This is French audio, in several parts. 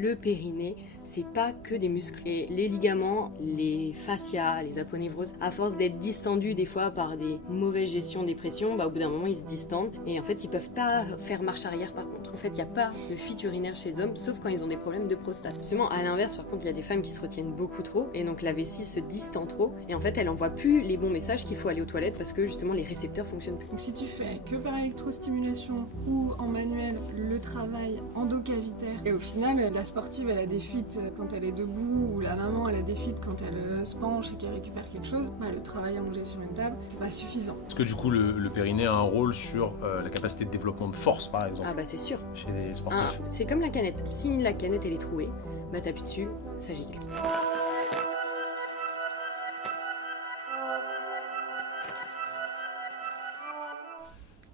le périnée, c'est pas que des muscles. Et les ligaments, les fascias, les aponevroses, à force d'être distendus des fois par des mauvaises gestions des pressions, au bout d'un moment ils se distendent et en fait ils peuvent pas faire marche arrière par contre. En fait il n'y a pas de fuite urinaire chez les hommes sauf quand ils ont des problèmes de prostate. Justement à l'inverse par contre il y a des femmes qui se retiennent beaucoup trop et donc la vessie se distend trop et en fait elle envoie plus les bons messages qu'il faut aller aux toilettes parce que justement les récepteurs fonctionnent plus. Donc si tu fais que par électrostimulation ou en manuel le travail endocavitaire et au final la sportive elle a des fuites quand elle est debout ou la maman elle a des fuites quand elle se penche et qu'elle récupère quelque chose, le travail allongé sur une table c'est pas suffisant. Est-ce que du coup le périnée a un rôle sur la capacité de développement de force par exemple Ah bah c'est sûr. chez les sportifs? C'est comme la canette. Si la canette elle est trouée, t'appuies dessus, ça gicle.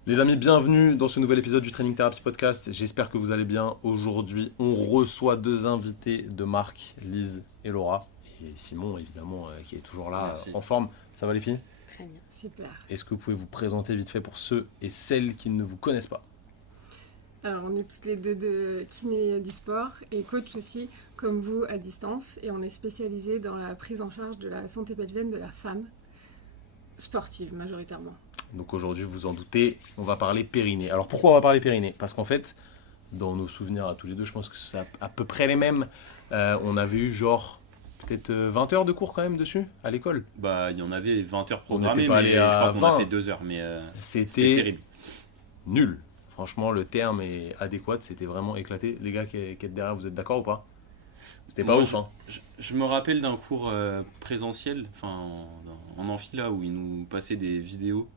Les amis, bienvenue dans ce nouvel épisode du Training Therapy Podcast. J'espère que vous allez bien. Aujourd'hui, on reçoit deux invités de marque, Lise et Laura. Et Simon, évidemment, qui est toujours là, en forme. Ça va les filles? Très bien. Super. Est-ce que vous pouvez vous présenter vite fait pour ceux et celles qui ne vous connaissent pas? Alors on est toutes les deux de kiné du sport et coach aussi, comme vous, à distance. Et on est spécialisé dans la prise en charge de la santé pelvienne de la femme, sportive majoritairement. Donc aujourd'hui, vous en doutez, on va parler périnée. Alors pourquoi on va parler périnée? Parce qu'en fait, dans nos souvenirs à tous les deux, je pense que c'est à peu près les mêmes. On avait eu genre peut-être 20 heures de cours quand même dessus à l'école. Bah il y en avait 20 heures On programmées, n'était pas mais allé je à crois qu'on a 20. fait 2 heures. Mais C'était terrible. nul. Franchement, le terme est adéquat, c'était vraiment éclaté. Les gars qui êtes derrière, vous êtes d'accord ou pas? C'était pas Moi, ouf, hein. Je me rappelle d'un cours présentiel, en amphi là, où ils nous passaient des vidéos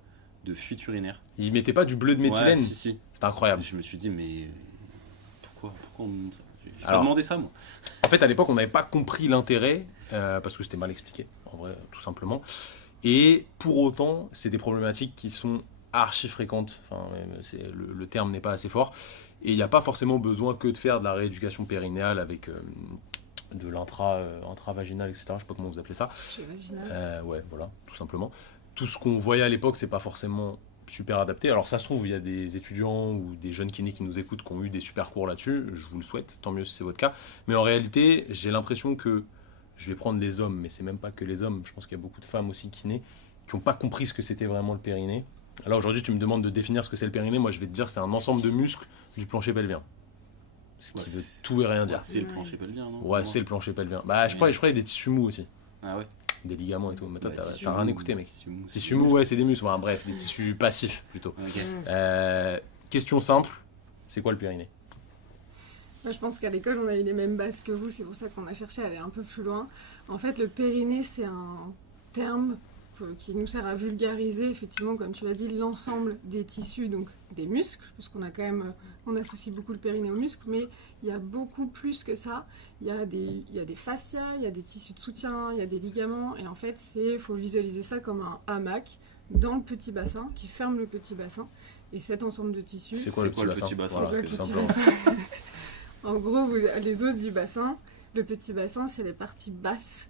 de fuite urinaire. Ils mettaient pas du bleu de méthylène. Ouais, si. C'était incroyable. Je me suis dit, mais pourquoi on me montre ça? J'ai pas Alors, demandé ça, moi. En fait, à l'époque, on n'avait pas compris l'intérêt, parce que c'était mal expliqué, en vrai, tout simplement. Et pour autant, c'est des problématiques qui sont archi fréquentes. Enfin, le terme n'est pas assez fort. Et il n'y a pas forcément besoin que de faire de la rééducation périnéale avec de l'intravaginal, etc. Je ne sais pas comment vous appelez ça. Ouais, voilà, tout simplement. Tout ce qu'on voyait à l'époque, c'est pas forcément super adapté. Alors ça se trouve, il y a des étudiants ou des jeunes kinés qui nous écoutent qui ont eu des super cours là-dessus. Je vous le souhaite, tant mieux si c'est votre cas. Mais en réalité, j'ai l'impression que, je vais prendre les hommes, mais c'est même pas que les hommes. Je pense qu'il y a beaucoup de femmes aussi kinés qui n'ont pas compris ce que c'était vraiment le périnée. Là aujourd'hui, tu me demandes de définir ce que c'est le périnée. Moi, je vais te dire, c'est un ensemble de muscles du plancher pelvien. Ce qui veut tout et rien dire. C'est le plancher pelvien, non? Ouais, c'est le plancher pelvien. Bah, je crois qu'il y a des tissus mous aussi. Ah ouais. Des ligaments et tout. Mais toi, Bah, t'as rien écouté, mec. Tissu Tissus mous, ouais, c'est des muscles. Enfin, bref, des tissus passifs plutôt. Ok. Question simple, c'est quoi le périnée? Moi, je pense qu'à l'école, on a eu les mêmes bases que vous, c'est pour ça qu'on a cherché à aller un peu plus loin. En fait, le périnée, c'est un terme qui nous sert à vulgariser, effectivement, comme tu l'as dit, l'ensemble des tissus, donc des muscles, parce qu'on a quand même, on associe beaucoup le périnée aux muscles, mais il y a beaucoup plus que ça. Il y a des fascias, il y a des tissus de soutien, il y a des ligaments, et en fait, il faut visualiser ça comme un hamac dans le petit bassin, qui ferme le petit bassin, et cet ensemble de tissus... C'est quoi le petit bassin? C'est quoi le petit bassin? En gros, les os du bassin, le petit bassin, c'est les parties basses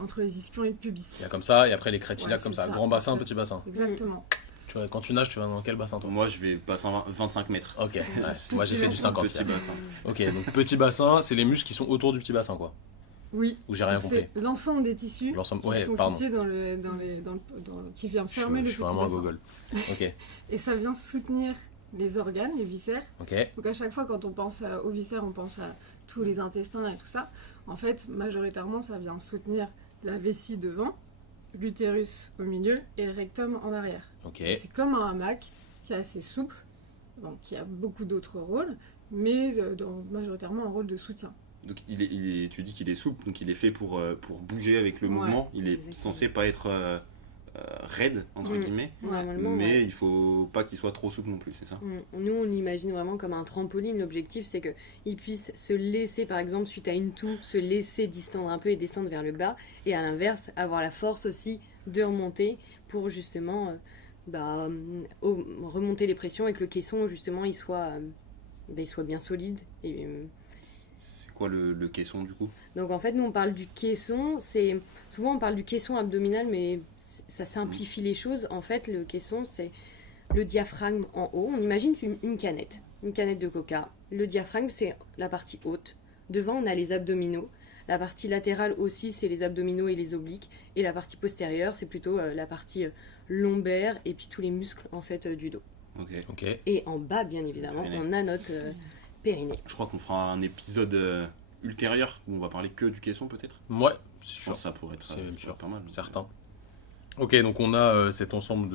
entre les ischions et le pubis. Il y a comme ça, et après les crétilacs Ouais, comme c'est ça. ça. Grand bassin, petit bassin. Exactement. Quand tu nages, tu vas dans quel bassin, toi? Moi, je vais passer 25 mètres. Ok, ouais. Moi j'ai fait du 50. Petit bassin. Ok, donc petit bassin, c'est les muscles qui sont autour du petit bassin, quoi. Oui. Ou j'ai rien compris. C'est l'ensemble des tissus L'ensemble, qui ouais, sont pardon. situés qui vient fermer le Je suis petit vraiment un bassin. gogol. Ok, Et ça vient soutenir les organes, les viscères. ok. Donc à chaque fois, quand on pense aux viscères, on pense à tous les intestins et tout ça. En fait, majoritairement, ça vient soutenir la vessie devant, l'utérus au milieu et le rectum en arrière. Ok. Et c'est comme un hamac qui est assez souple, qui a beaucoup d'autres rôles, mais majoritairement un rôle de soutien. Donc tu dis qu'il est souple, donc il est fait pour bouger avec le mouvement. Il est exactement. censé pas être raide, entre guillemets. Normalement, Mais ouais. il faut pas qu'il soit trop souple non plus, c'est ça? Nous, on l'imagine vraiment comme un trampoline. L'objectif, c'est qu'il puisse se laisser, par exemple, suite à une toux, se laisser distendre un peu et descendre vers le bas. Et à l'inverse, avoir la force aussi de remonter pour justement remonter les pressions et que le caisson, justement, il soit bien solide. Et, C'est quoi le caisson, du coup? donc en fait, nous, on parle du caisson. Souvent, on parle du caisson abdominal, mais ça simplifie les choses. En fait, le caisson, c'est le diaphragme en haut. On imagine une canette. une canette de coca. Le diaphragme, c'est la partie haute. Devant, on a les abdominaux. La partie latérale aussi, c'est les abdominaux et les obliques. Et la partie postérieure, c'est plutôt la partie lombaire et puis tous les muscles en fait du dos. Ok. Et en bas, bien évidemment, Périnée. on a notre périnée. Je crois qu'on fera un épisode ultérieur où on va parler que du caisson peut-être. Ouais, c'est Je sûr. pense que ça pourrait être, C'est ça même pourrait sûr. être pas mal. Certain. Ok, donc on a cet ensemble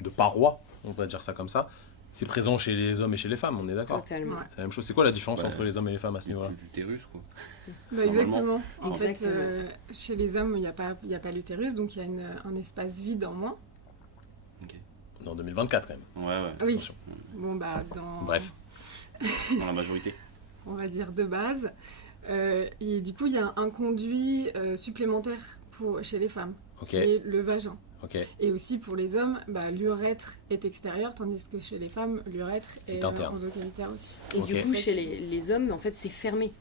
de parois, on va dire ça comme ça. C'est présent chez les hommes et chez les femmes, on est d'accord. Totalement. Ouais. C'est la même chose. C'est quoi la différence Ouais. entre les hommes et les femmes à ce niveau-là? L'utérus quoi. Bah, exactement. En fait, Exactement. chez les hommes, il n'y a pas l'utérus, donc il y a un espace vide en moins. Dans 2024 quand même. Ouais. Oui. Attention. Bon, bah, Bref. Dans la majorité. on va dire de base. Et du coup, il y a un conduit supplémentaire chez les femmes, Ok. qui est le vagin. Ok. Et aussi pour les hommes, bah, l'urètre est extérieur, tandis que chez les femmes, l'urètre est interne. endocavitaire aussi. Et Ok. du coup, chez les hommes, en fait, c'est fermé.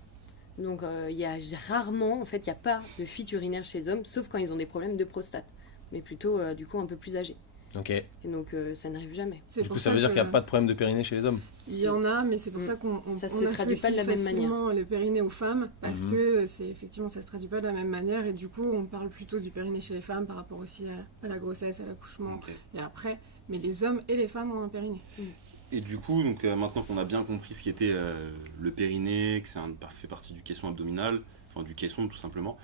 Donc, il y a rarement, en fait, il n'y a pas de fuite urinaire chez les hommes, sauf quand ils ont des problèmes de prostate. Mais plutôt, du coup, un peu plus âgés. Ok. Et donc, ça n'arrive jamais. C'est Du pour coup, ça veut dire que qu'il n'y a pas de problème de périnée chez les hommes? Il y en a, mais c'est pour ça qu'on Ça on se traduit pas de la même facilement le périnée aux femmes, parce Mhm. que effectivement, ça se traduit pas de la même manière, et du coup, on parle plutôt du périnée chez les femmes par rapport aussi à la grossesse, à l'accouchement, Ok. et après. Mais les hommes et les femmes ont un périnée. Et du coup, donc, maintenant qu'on a bien compris ce qu'était le périnée, que ça fait partie du caisson abdominal, enfin du caisson tout simplement,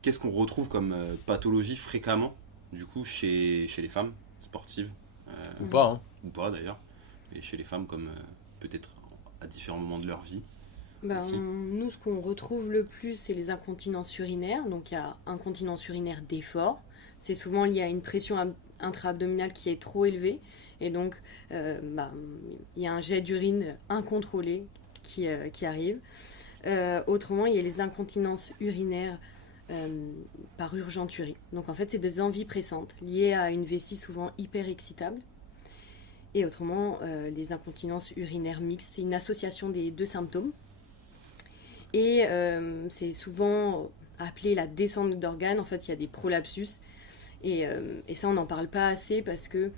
qu'est-ce qu'on retrouve comme pathologie fréquemment du coup chez les femmes sportives Ou pas, hein? ou pas d'ailleurs, et chez les femmes comme peut-être à différents moments de leur vie. Ben, Si. nous, ce qu'on retrouve le plus, c'est les incontinences urinaires. Donc, il y a incontinence urinaire d'effort. C'est souvent lié à une pression intra-abdominale qui est trop élevée. Et donc, il y a un jet d'urine incontrôlé qui arrive. Autrement, il y a les incontinences urinaires par urgenturie. Donc, en fait, c'est des envies pressantes liées à une vessie souvent hyper excitable. Et autrement, les incontinences urinaires mixtes, c'est une association des deux symptômes. Et c'est souvent appelé la descente d'organes. En fait, il y a des prolapsus. Et ça, on n'en parle pas assez parce que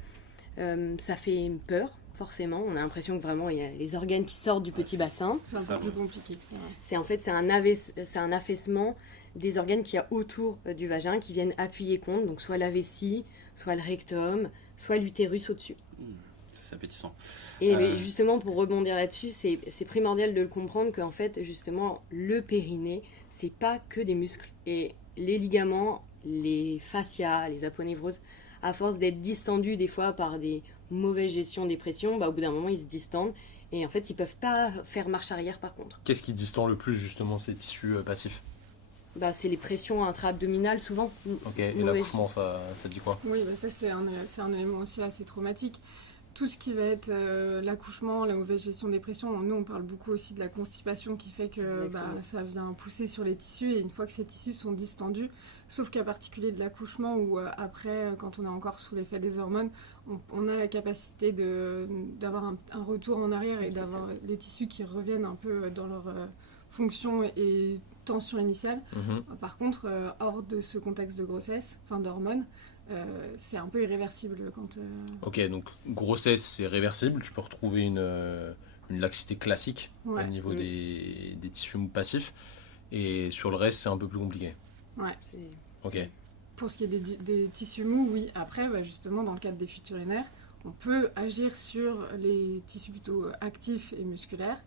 ça fait peur, forcément. On a l'impression que vraiment, il y a les organes qui sortent du petit bassin. C'est un Ça, peu plus ouais. compliqué que ça. C'est un affaissement des organes qu'il y a autour du vagin qui viennent appuyer contre. Donc, soit la vessie, soit le rectum, soit l'utérus au-dessus. C'est appétissant. Et justement, pour rebondir là-dessus, c'est primordial de le comprendre qu'en fait, justement, le périnée, c'est pas que des muscles. Et les ligaments, les fascias, les aponevroses, à force d'être distendus des fois par des mauvaises gestions des pressions, au bout d'un moment, ils se distendent. Et en fait, ils peuvent pas faire marche arrière par contre. Qu'est-ce qui distend le plus justement ces tissus passifs? C'est les pressions intra-abdominales souvent. Ok. Et Mauvais. l'accouchement, ça dit quoi? Oui, bah ça c'est un élément aussi assez traumatique. Tout ce qui va être l'accouchement, la mauvaise gestion des pressions, nous on parle beaucoup aussi de la constipation qui fait que Exactement. ça vient pousser sur les tissus, et une fois que ces tissus sont distendus, sauf qu'à particulier de l'accouchement ou après quand on est encore sous l'effet des hormones, on a la capacité d'avoir un retour en arrière et Oui, c'est d'avoir les tissus qui reviennent un peu dans leur fonction et tension initiale. Mhm. Par contre, hors de ce contexte de grossesse, enfin d'hormones, c'est un peu irréversible quand... Ok, donc grossesse, c'est réversible. Tu peux retrouver une laxité classique Ouais. au niveau Oui. des tissus mous passifs. Et sur le reste, c'est un peu plus compliqué. Ouais. C'est- Ok. Pour ce qui est des tissus mous, oui. Après, justement, dans le cadre des fuites urinaires, on peut agir sur les tissus plutôt actifs et musculaires.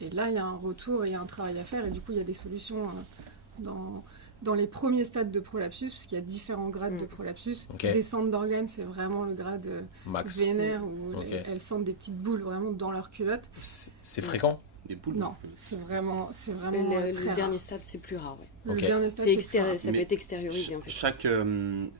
Et là, il y a un retour et il y a un travail à faire. Et du coup, il y a des solutions dans les premiers stades de prolapsus, parce qu'il y a différents grades de prolapsus. Ok. Descente d'organes, c'est vraiment le grade Max. vénère, où Ok. elles sentent des petites boules vraiment dans leur culotte. C'est fréquent? Des poules. Non, c'est vraiment très Le rare. dernier stade, c'est plus rare. Ouais. Le Ok. dernier stade, C'est c'est plus rare. ça peut Mais être extériorisé en fait.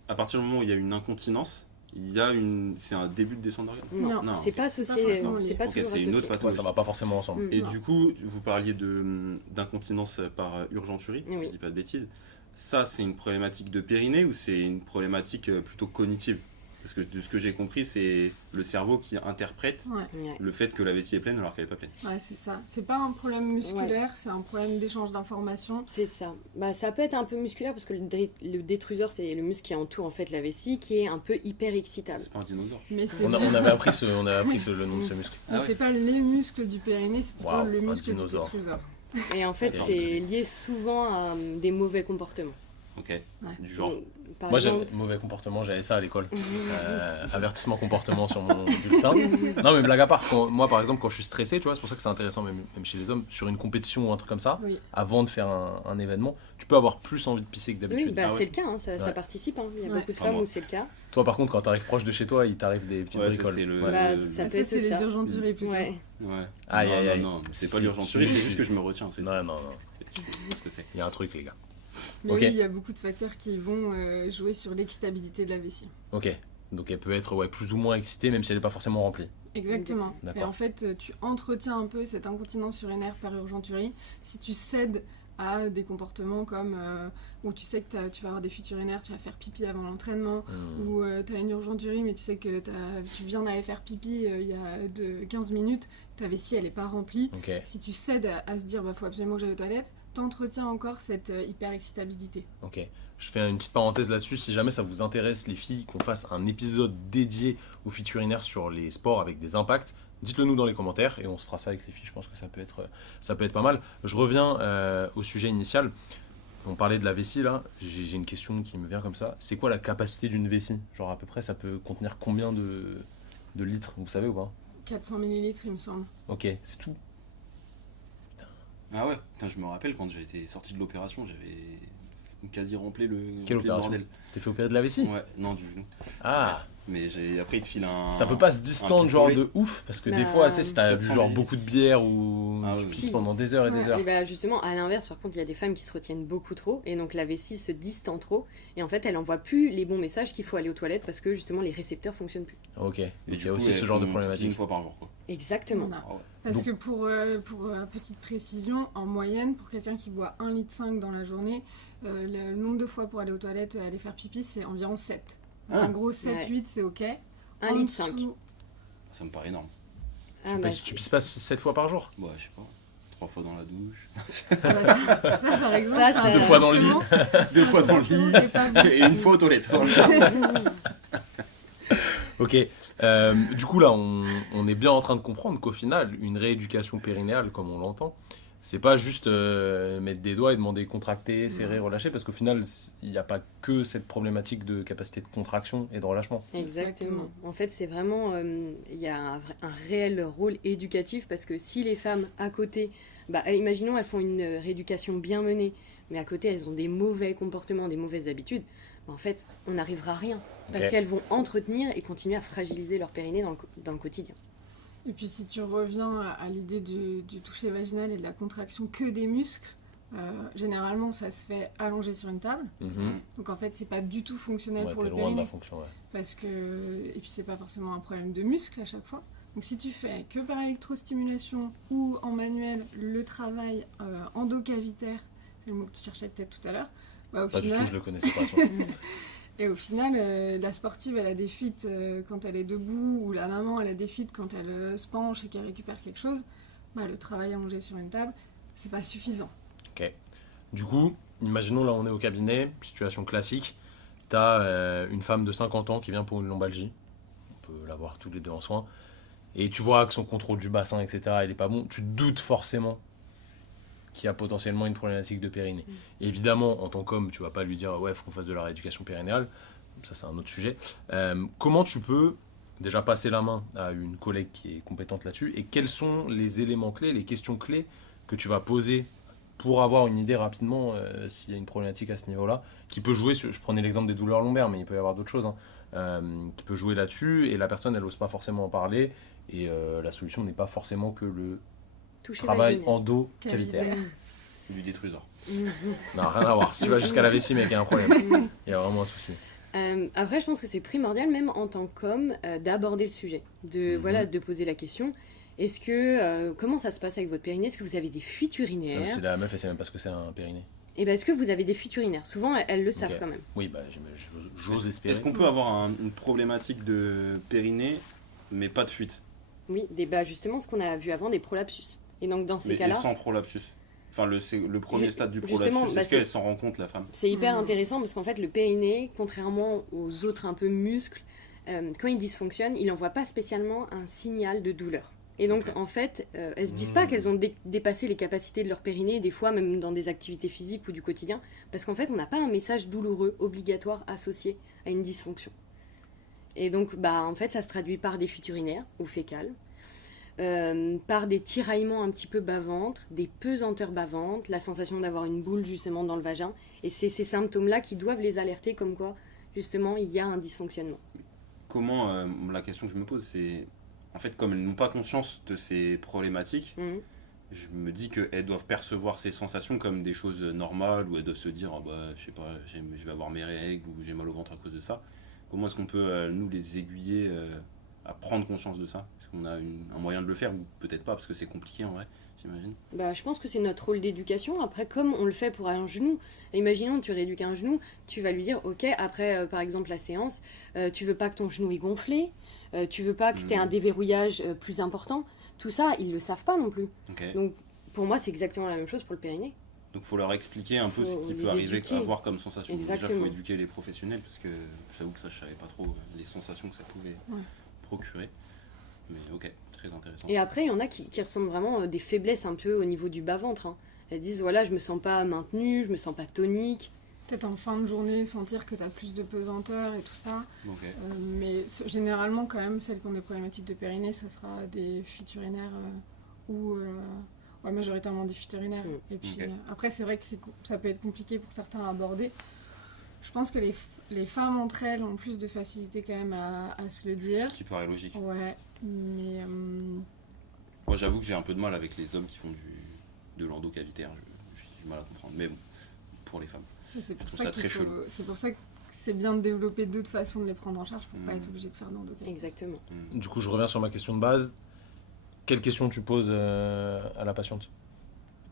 À partir du moment où il y a une incontinence, c'est un début de descente d'organes. Non, Non, c'est ok. pas associé, forcément lié. c'est pas Ok, toujours c'est une autre associé. pathologie. Ouais, ça va pas forcément ensemble. Mm. Et Non. du coup, vous parliez d'incontinence par urgenturie, si Oui. je dis pas de bêtises. Ça, c'est une problématique de périnée ou c'est une problématique plutôt cognitive? Parce que de ce que j'ai compris, c'est le cerveau qui interprète Ouais. Ouais. le fait que la vessie est pleine alors qu'elle n'est pas pleine. Ouais, c'est ça. C'est pas un problème musculaire, c'est un problème d'échange d'informations. C'est ça. Bah, ça peut être un peu musculaire parce que le détrusor, c'est le muscle qui entoure en fait la vessie, qui est un peu hyper excitable. C'est pas un dinosaure. Mais c'est On avait appris le nom de ce muscle. mais Ah ouais. c'est pas les muscles du périnée, c'est plutôt Waouh, le un muscle du dinosaure. détrusor. Et en fait, D'accord. c'est lié souvent à des mauvais comportements. Ok. Du genre. Donc, par Moi, exemple, j'avais mauvais comportement, j'avais ça à l'école. Avertissement comportement sur mon bulletin. Non, mais blague à part, moi par exemple, quand je suis stressé, tu vois, c'est pour ça que c'est intéressant, même chez les hommes, sur une compétition ou un truc comme ça, Oui. avant de faire un événement, tu peux avoir plus envie de pisser que oui, d'habitude. bah, Ah ouais. c'est le cas, hein, ça Ouais. participe. Hein. Il y a Ouais. beaucoup de Ah, femmes moi. où c'est le cas. Toi, par contre, quand t'arrives proche de chez toi, il t'arrive des petites Ouais, ça, bricoles. c'est le- Ouais. Bah, le- ça Ah, peut être c'est les ça. urgenturies plutôt. Ouais. Ouais. Aïe, non, aïe, aïe. non, c'est Si, pas si. l'urgenturie, Si, c'est si. juste que je me retiens. C'est Non, non, non. je sais ce que c'est. Il y a un truc, les gars. Mais Ok. oui, il y a beaucoup de facteurs qui vont jouer sur l'excitabilité de la vessie. Ok. Donc elle peut être plus ou moins excitée, même si elle n'est pas forcément remplie. Exactement. D'accord. Et en fait, tu entretiens un peu cette incontinence urinaire par urgenturie si tu cèdes à des comportements comme où tu sais que tu vas avoir des fuites urinaires, tu vas faire pipi avant l'entraînement, ou tu as une urgenturie mais tu sais que tu viens d'aller faire pipi il y a 15 minutes, ta vessie elle n'est pas remplie. Ok. Si tu cèdes à se dire faut absolument que j'aille aux toilettes, t'entretiens encore cette hyper-excitabilité. Ok. Je fais une petite parenthèse là-dessus. Si jamais ça vous intéresse, les filles, qu'on fasse un épisode dédié aux fuites urinaires sur les sports avec des impacts, dites-le nous dans les commentaires et on se fera ça avec les filles. Je pense que ça peut être pas mal. Je reviens au sujet initial. On parlait de la vessie là. J'ai une question qui me vient comme ça. C'est quoi la capacité d'une vessie? Genre à peu près, ça peut contenir combien de litres? Vous savez ou pas? 400 millilitres il me semble. Ok, c'est tout. Ah ouais, putain, je me rappelle quand j'ai été sorti de l'opération, j'avais quasi rempli le, Quelle rempli le opération? bordel. T'es fait opérer de la vessie? Ouais, non, du genou. Ah. Mais après, il te file un. Ça peut pas se distendre genre pistolet. de ouf parce que Bah, des fois tu sais si t'as bu 400 genre millilitres. beaucoup de bière ou Ah tu oui. pisses Si. pendant des heures et des heures. Et bah justement, à l'inverse, par contre, il y a des femmes qui se retiennent beaucoup trop et donc la vessie se distend trop et en fait, elle envoie plus les bons messages qu'il faut aller aux toilettes parce que justement les récepteurs fonctionnent plus. Ok. Et Et il du y a coup, aussi ce elles genre de font problématique. une fois par jour, quoi. Exactement. Voilà. Ah ouais. Parce Donc- que pour petite précision, en moyenne, pour quelqu'un qui boit 1,5 litre dans la journée, le nombre de fois pour aller aux toilettes, aller faire pipi, c'est environ 7. Ah. En gros, 7-8, Ouais. c'est ok. 1,5 En litre. dessous- Ça me paraît énorme. Ah, bah, Tu pisses pas 7 fois par jour? Ouais, je sais pas. 3 fois dans la douche. Ah bah, ça, par exemple, Ça, c'est un ça- 2 fois dans le lit. comportement- 2 fois dans le c'est un lit. comportement qui est pas bon. Et une fois aux toilettes. Ok. Du coup là on est bien en train de comprendre qu'au final une rééducation périnéale comme on l'entend, c'est pas juste mettre des doigts et demander contracter, serrer, relâcher parce qu'au final il n'y a pas que cette problématique de capacité de contraction et de relâchement. Exactement. En fait, c'est vraiment, il y a un réel rôle éducatif parce que si les femmes à côté, bah, imaginons elles font une rééducation bien menée, mais à côté elles ont des mauvais comportements, des mauvaises habitudes, bah, en fait on n'arrivera à rien parce Ok. qu'elles vont entretenir et continuer à fragiliser leur périnée dans le quotidien. Et puis si tu reviens à l'idée du toucher vaginal et de la contraction que des muscles, généralement ça se fait allongé sur une table. Donc en fait c'est pas du tout fonctionnel Ouais, pour t'es le loin de la périnée. fonction. Ouais. Parce que, et puis c'est pas forcément un problème de muscle à chaque fois. Donc si tu fais que par électrostimulation ou en manuel le travail endocavitaire, c'est le mot que tu cherchais peut-être tout à l'heure, bah, au Pas du final, tout, je le connaissais pas. ça. et au final, la sportive elle a des fuites quand elle est debout ou la maman elle a des fuites quand elle se penche et qu'elle récupère quelque chose, bah, le travail allongé sur une table, c'est pas suffisant. Du coup, imaginons là on est au cabinet, situation classique, t'as une femme de 50 ans qui vient pour une lombalgie, on peut l'avoir tous les deux en soins, et tu vois que son contrôle du bassin, etc., il est pas bon, tu te doutes forcément qu'il y a potentiellement une problématique de périnée. Évidemment, en tant qu'homme, tu vas pas lui dire ouais, faut qu'on fasse de la rééducation périnéale, ça c'est un autre sujet. Comment tu peux déjà passer la main à une collègue qui est compétente là-dessus, et quels sont les éléments clés, les questions clés que tu vas poser pour avoir une idée rapidement s'il y a une problématique à ce niveau-là, qui peut jouer sur, je prenais l'exemple des douleurs lombaires, mais il peut y avoir d'autres choses, qui peut jouer là-dessus, et la personne, elle n'ose pas forcément en parler, et la solution n'est pas forcément que le Toucher travail vaginal. endo-cavitaire. Cavitaire. Du détrusor. Mhm. Non, rien à voir. Si tu vas jusqu'à la vessie, mec, il y a un problème. Il y a vraiment un souci. Après, je pense que c'est primordial, même en tant qu'homme, d'aborder le sujet, de Mhm. de poser la question. Est-ce que comment ça se passe avec votre périnée? Est-ce que vous avez des fuites Comme urinaires? si la meuf, elle sait même pas ce que c'est un périnée. Et ben, est-ce que vous avez des fuites urinaires? Souvent, elles le savent Ok. quand même. Oui, bah, j'ose espérer. Est-ce qu'on peut avoir une problématique de périnée, mais pas de fuite? Oui, bah, justement, ce qu'on a vu avant, des prolapsus. Et donc, dans ces Mais et cas-là, sans prolapsus? Enfin, le premier Ju- stade du justement, prolapsus, bah, est-ce qu'elle s'en rend compte, la femme? c'est hyper intéressant parce qu'en fait, le périnée, contrairement aux autres un peu muscles, quand il dysfonctionne, il n'envoie pas spécialement un signal de douleur. Et donc, Ok. en fait, elles se disent pas qu'elles ont dépassé les capacités de leur périnée, des fois même dans des activités physiques ou du quotidien, parce qu'en fait, on n'a pas un message douloureux obligatoire associé à une dysfonction. Et donc, bah, en fait, ça se traduit par des fuites urinaires ou fécales, par des tiraillements un petit peu bas-ventre, des pesanteurs bas-ventre, la sensation d'avoir une boule justement dans le vagin. Et c'est ces symptômes-là qui doivent les alerter comme quoi, justement, il y a un dysfonctionnement. Comment, la question que je me pose, c'est, en fait, comme elles n'ont pas conscience de ces problématiques, Mhm. je me dis qu'elles doivent percevoir ces sensations comme des choses normales, ou elles doivent se dire, ah bah, je sais pas, je vais avoir mes règles, ou j'ai mal au ventre à cause de ça. Comment est-ce qu'on peut, nous, les aiguiller à prendre conscience de ça? Est-ce qu'on a un moyen de le faire, ou peut-être pas, parce que c'est compliqué en vrai, j'imagine. Bah, je pense que c'est notre rôle d'éducation. Après, comme on le fait pour un genou, imaginons tu rééduques un genou, tu vas lui dire, ok, après par exemple la séance, tu veux pas que ton genou est gonflé, tu veux pas que tu aies un déverrouillage plus important. Tout ça, ils le savent pas non plus. Ok. Donc pour moi, c'est exactement la même chose pour le périnée. Donc faut leur expliquer un peu ce Faut qui les peut arriver éduquer. à avoir comme sensation. Donc, déjà, il Exactement. faut éduquer les professionnels, parce que j'avoue que ça, je savais pas trop les sensations que ça pouvait procurer. Mais ok, très intéressant. Et après, il y en a qui ressentent vraiment des faiblesses un peu au niveau du bas-ventre, hein. Elles disent, voilà, je me sens pas maintenue, je me sens pas tonique. Peut-être en fin de journée, sentir que tu as plus de pesanteur et tout ça. Ok. Mais généralement, quand même, celles qui ont des problématiques de périnée, ça sera des fuites urinaires ou ouais, majoritairement des fuites urinaires. Et puis Ok. après, c'est vrai que ça peut être compliqué pour certains à aborder. Je pense que les femmes entre elles ont plus de facilité quand même à se le dire. Ce qui paraît logique. Ouais, mais Moi, j'avoue que j'ai un peu de mal avec les hommes qui font de l'endocavitaire. J'ai du mal à comprendre. Mais bon, pour les femmes. c'est pour trouve ça ça qu'il très faut, chelou. c'est pour ça que c'est bien de développer d'autres façons de les prendre en charge pour pas être obligé de faire d'endocavitaire. Exactement. Du coup, je reviens sur ma question de base. Quelle question tu poses à la patiente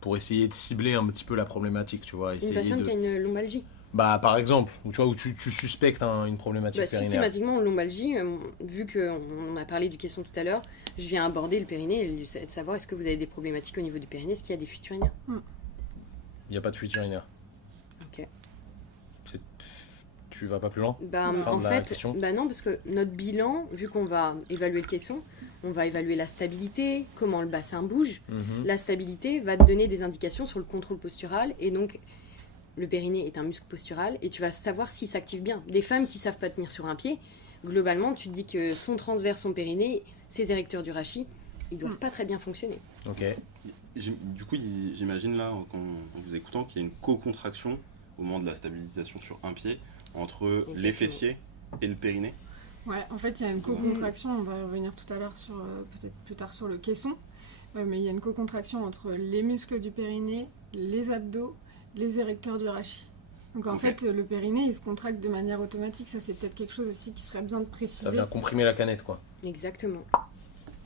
pour essayer de cibler un petit peu la problématique, tu vois, Une essayer patiente de... qui a une lombalgie. Bah, par exemple, où, tu vois, où tu suspectes une problématique Bah, périnaire. systématiquement, lombalgie, vu qu'on a parlé du caisson tout à l'heure, je viens aborder le périnée et de savoir est-ce que vous avez des problématiques au niveau du périnée, est-ce qu'il y a des fuites urinaires. Il n'y a pas de fuite urinaire. Ok. Tu vas pas plus loin? Bah, Fin en de la fait, question. bah non, parce que notre bilan, vu qu'on va évaluer le caisson, on va évaluer la stabilité, comment le bassin bouge. Mhm. La stabilité va te donner des indications sur le contrôle postural et donc le périnée est un muscle postural et tu vas savoir s'il s'active bien. Des femmes qui savent pas tenir sur un pied, globalement, tu te dis que son transverse, son périnée, ses érecteurs du rachis, ils doivent pas très bien fonctionner. Ok. Du coup, j'imagine là, en vous écoutant, qu'il y a une co-contraction au moment de la stabilisation sur un pied entre les Exactement. fessiers et le périnée. Ouais, en fait, il y a une co-contraction, on va y revenir tout à l'heure sur peut-être plus tard sur le caisson, mais il y a une co-contraction entre les muscles du périnée, les abdos, les érecteurs du rachis. Donc en Ok. fait, le périnée, il se contracte de manière automatique. Ça, c'est peut-être quelque chose aussi qui serait bien de préciser. Ça vient comprimer la canette, quoi. Exactement.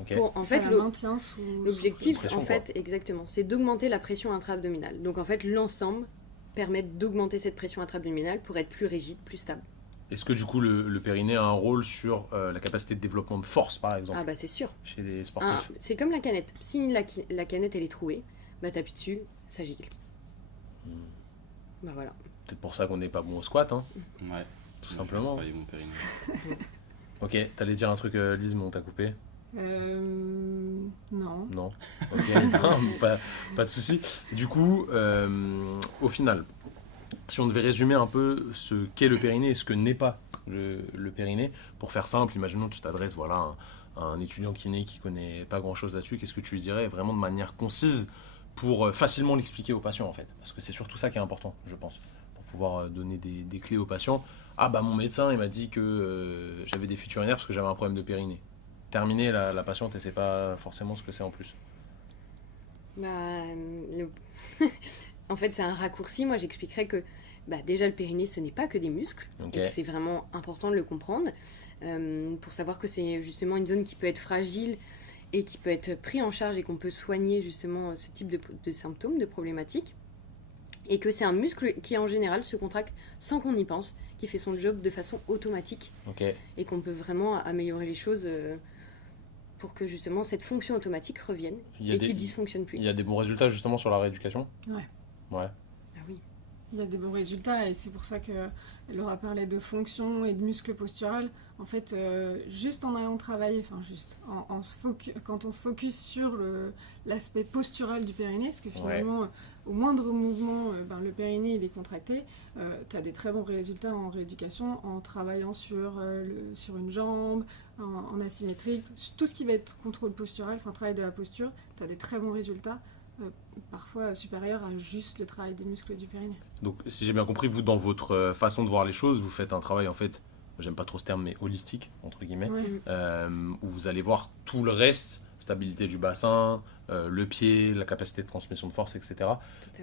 Ok. En Ça fait, la maintient sous l'objectif, pression, en fait, exactement, c'est d'augmenter la pression intra-abdominale. Donc en fait, l'ensemble permet d'augmenter cette pression intra-abdominale pour être plus rigide, plus stable. Est-ce que du coup le périnée a un rôle sur la capacité de développement de force, par exemple, Ah bah c'est sûr. chez les sportifs? C'est comme la canette. Si la canette elle est trouée, bah t'appuies dessus, ça gicle. Bah voilà. Peut-être pour ça qu'on n'est pas bon au squat, hein, Ouais. tout simplement. Je vais travailler mon périnée. Ok, t'allais dire un truc, Lise, mais on t'a coupé? Non. Non. Ok, non, pas de souci. Du coup, au final, si on devait résumer un peu ce qu'est le périnée et ce que n'est pas le périnée, pour faire simple, imaginons que tu t'adresses voilà, à un étudiant kiné qui connaît pas grand-chose là-dessus, qu'est-ce que tu lui dirais vraiment de manière concise pour facilement l'expliquer aux patients en fait? Parce que c'est surtout ça qui est important, je pense, pour pouvoir donner des clés aux patients. Ah bah mon médecin il m'a dit que j'avais des fuites urinaires parce que j'avais un problème de périnée. Terminer la patiente, elle sait pas forcément ce que c'est en plus. Bah, en fait, c'est un raccourci. Moi, j'expliquerais que bah, déjà, le périnée, ce n'est pas que des muscles. Ok. Et que c'est vraiment important de le comprendre. Pour savoir que c'est justement une zone qui peut être fragile et qui peut être pris en charge et qu'on peut soigner justement ce type de symptômes, de problématiques. et que c'est un muscle qui en général se contracte sans qu'on y pense, qui fait son job de façon automatique Ok. et qu'on peut vraiment améliorer les choses pour que justement cette fonction automatique revienne Il y a et des- qu'il dysfonctionne plus. Il y a des bons résultats justement sur la rééducation. Ouais. Ouais. Ah oui. Il y a des bons résultats et c'est pour ça que Laura parlait de fonction et de muscle postural. En fait, juste en allant travailler, enfin juste, quand on se focus sur l'aspect postural du périnée, parce que finalement, au moindre mouvement, le périnée il est contracté, tu as des très bons résultats en rééducation en travaillant sur une jambe, en asymétrique, tout ce qui va être contrôle postural, enfin travail de la posture, tu as des très bons résultats. Parfois supérieur à juste le travail des muscles du périnée. Donc, si j'ai bien compris, vous, dans votre façon de voir les choses, vous faites un travail, en fait, j'aime pas trop ce terme, mais holistique, entre guillemets, Ouais. où vous allez voir tout le reste, stabilité du bassin, le pied, la capacité de transmission de force, etc.,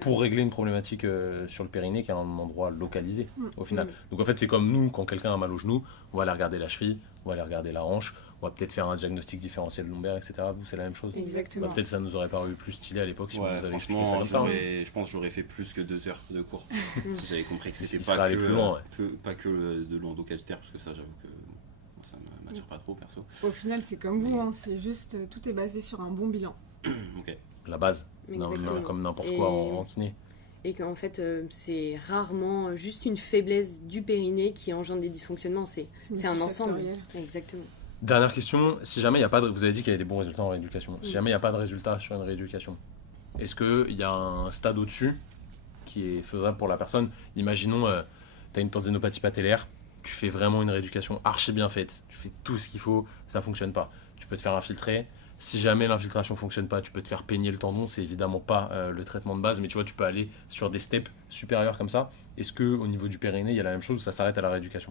pour régler une problématique sur le périnée qui est un endroit localisé, au final. Donc, en fait, c'est comme nous, quand quelqu'un a mal au genou, on va aller regarder la cheville, on va aller regarder la hanche, on va peut-être faire un diagnostic différentiel lombaire, etc. Vous, c'est la même chose? Exactement. Peut-être ça nous aurait paru plus stylé à l'époque si vous Ouais, nous avez expliqué franchement, ça comme ça. je pense que j'aurais fait plus que 2 heures de cours si j'avais compris que Il c'était serait allé plus loin, ouais. pas que de l'endocavitaire, parce que ça, j'avoue que moi, ça m'attire pas trop, perso. Au final, c'est comme vous, hein, c'est juste, tout est basé sur un bon bilan. Ok. La base, Exactement. comme n'importe Et- quoi en kiné. Et qu'en fait, c'est rarement juste une faiblesse du périnée qui engendre des dysfonctionnements, c'est un ensemble. Multifactoriel. Exactement. Dernière question, si jamais il n'y a pas de... Vous avez dit qu'il y avait des bons résultats en rééducation. Si jamais il n'y a pas de résultat sur une rééducation, est-ce qu'il y a un stade au-dessus qui est faisable pour la personne? Imaginons, tu as une tendinopathie patellaire, tu fais vraiment une rééducation archi bien faite, tu fais tout ce qu'il faut, ça ne fonctionne pas. Tu peux te faire infiltrer. Si jamais l'infiltration ne fonctionne pas, tu peux te faire peigner le tendon, c'est évidemment pas le traitement de base, mais tu vois, tu peux aller sur des steps supérieurs comme ça. Est-ce qu'au niveau du périnée, il y a la même chose ou ça s'arrête à la rééducation?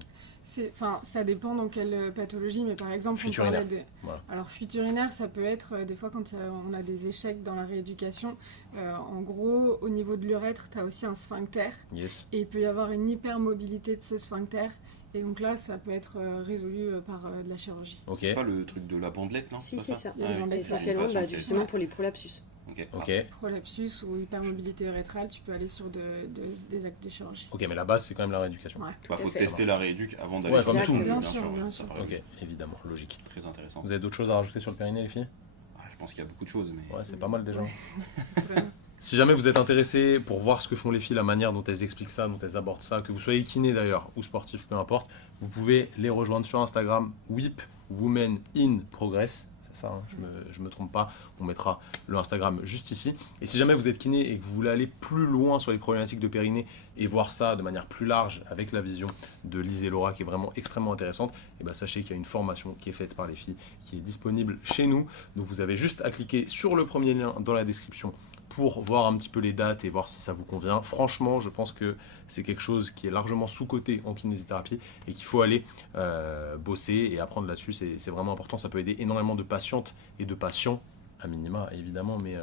Ça dépend dans quelle pathologie, mais par exemple, Fuite on parlait urinaire. Voilà. Alors, fuite urinaire, ça peut être des fois quand on a des échecs dans la rééducation. En gros, au niveau de l'urètre, tu as aussi un sphincter Yes. et il peut y avoir une hypermobilité de ce sphincter. Et donc là, ça peut être résolu par de la chirurgie. Ok. C'est pas le truc de la bandelette, non? Si, pas c'est ça. Il y a des bandettes. Essentiellement, Ouais, justement pour les prolapsus. Ok. Ok. Prolapsus ou hypermobilité urétrale, tu peux aller sur des actes de chirurgie. Ok, mais la base, c'est quand même la rééducation. Ouais. Tout à Faut fait. tester la rééduque avant d'aller Ouais, sur comme le tout. truc, Bien sûr, bien ça sûr. paraît Ok, évidemment, logique. très intéressant. Vous avez d'autres choses à rajouter sur le périnée, les filles? Je pense qu'il y a beaucoup de choses, mais Ouais, c'est pas mal déjà. C'est très bien. Si jamais vous êtes intéressé pour voir ce que font les filles, la manière dont elles expliquent ça, dont elles abordent ça, que vous soyez kiné d'ailleurs ou sportif, peu importe, vous pouvez les rejoindre sur Instagram, WIP Women in Progress. C'est ça, hein, je me trompe pas. On mettra le Instagram juste ici. Et si jamais vous êtes kiné et que vous voulez aller plus loin sur les problématiques de périnée et voir ça de manière plus large avec la vision de Lise et Laura qui est vraiment extrêmement intéressante, et ben sachez qu'il y a une formation qui est faite par les filles qui est disponible chez nous. Donc vous avez juste à cliquer sur le premier lien dans la description pour voir un petit peu les dates et voir si ça vous convient. Franchement, je pense que c'est quelque chose qui est largement sous-coté en kinésithérapie et qu'il faut aller bosser et apprendre là-dessus. C'est vraiment important. Ça peut aider énormément de patientes et de patients, à minima évidemment, mais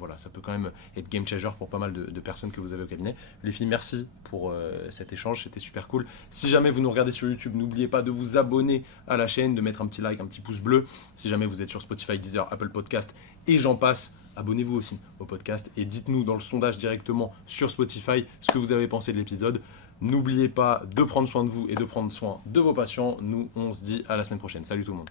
voilà, ça peut quand même être game changer pour pas mal de personnes que vous avez au cabinet. Les filles, merci pour cet échange, c'était super cool. Si jamais vous nous regardez sur YouTube, n'oubliez pas de vous abonner à la chaîne, de mettre un petit like, un petit pouce bleu. Si jamais vous êtes sur Spotify, Deezer, Apple Podcast et j'en passe, abonnez-vous aussi au podcast et dites-nous dans le sondage directement sur Spotify ce que vous avez pensé de l'épisode. N'oubliez pas de prendre soin de vous et de prendre soin de vos patients. Nous, on se dit à la semaine prochaine. Salut tout le monde.